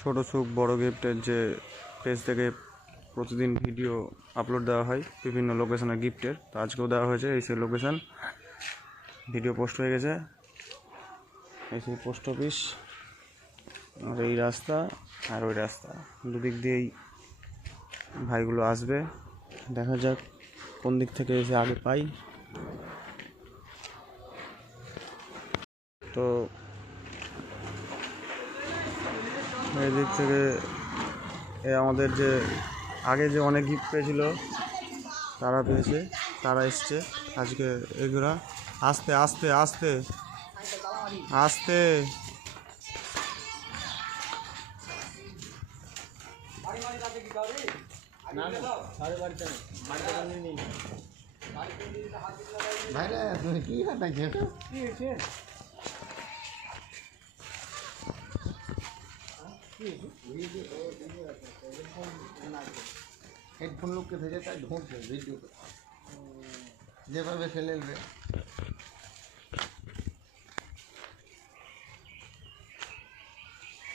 ছোট সুখ বড় গিফটের যে পেজ থেকে প্রতিদিন ভিডিও আপলোড দেওয়া হয় বিভিন্ন লোকেশনের গিফটের, তো আজকেও দেওয়া হয়েছে। এই সেই লোকেশন, ভিডিও পোস্ট হয়ে গেছে। এই সেই পোস্ট অফিস, আর এই রাস্তা আর ওই রাস্তা, দুদিক দিয়েই ভাইগুলো আসবে। দেখা যাক কোন দিক থেকে এসে আগে পাই। তো এই দিক থেকে আমাদের যে আগে যে অনেক গিফট পেয়েছিল তারা পেয়েছে, তারা এসছে আজকে। এগুলা আস্তে আস্তে আস্তে আস্তে হেডফোন লোককে থেকে তাই ঢুকবে ভিডিও যেভাবে ফেলে নেবে।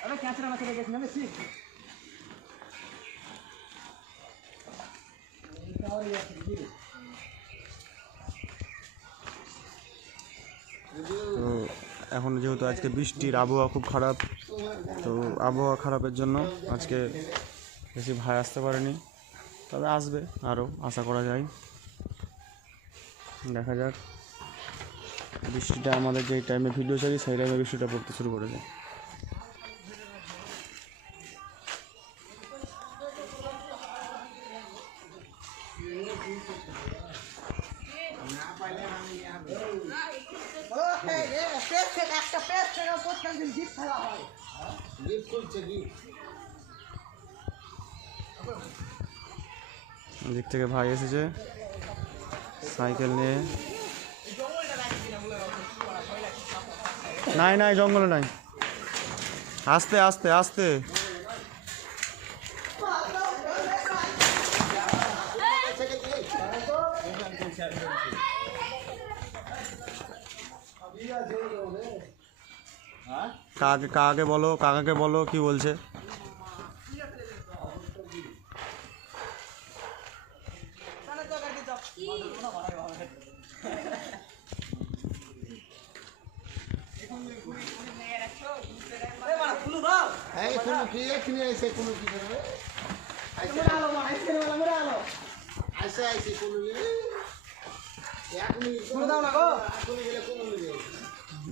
अरे क्या चला चले गए ना ठीक তো এখন যেহেতু আজকে বৃষ্টির আবহাওয়া খুব খারাপ, তো আবহাওয়া খারাপের জন্য আজকে বেশি ভাই আসতে পারেনি, তবে আসবে আরও আশা করা যায়। দেখা যাক, বৃষ্টিটা আমাদের যেই টাইমে ভিডিও চাই সেই টাইমে বৃষ্টিটা পড়তে শুরু করেছে। দিক থেকে ভাই এসেছে সাইকেল নিয়ে। নাই নাই, জঙ্গলে নাই, আস্তে আস্তে আস্তে। কাকাকে বলো, কাকাকে বলো কি বলছে।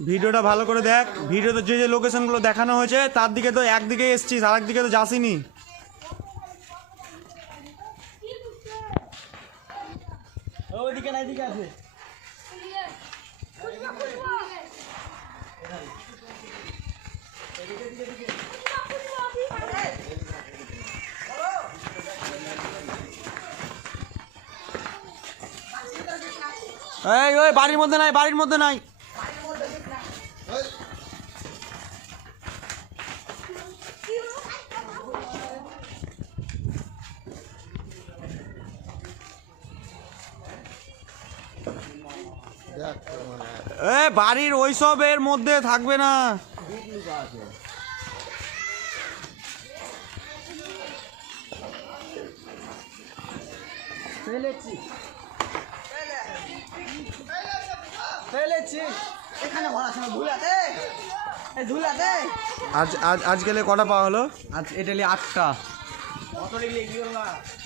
ভিডিওটা ভালো করে দেখ, ভিডিওতে যে যে লোকেশনগুলো দেখানো হয়েছে তার দিকে তো একদিকে এসছিস, আর একদিকে তো যাসিনি। ওইদিকে না এদিকে আছে এই ওই বাড়ির মধ্যে নাই, বাড়ির মধ্যে নাই। বাড়ির ওইসবের মধ্যে থাকবে না। আজ গেলে কটা পাওয়া হলো? আজ এটা 8টা।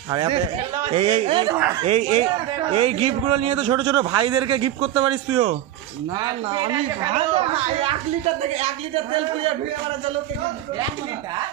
আর এই এই এই এই এই গিফটগুলো নিয়ে তো ছোট ছোট ভাইদেরকে গিফট করতে পারিস তুইও। না না, আমি 1 লিটার থেকে 1 লিটার তেল পুড়িয়ে ঢুকে মারা চলো 1 লিটার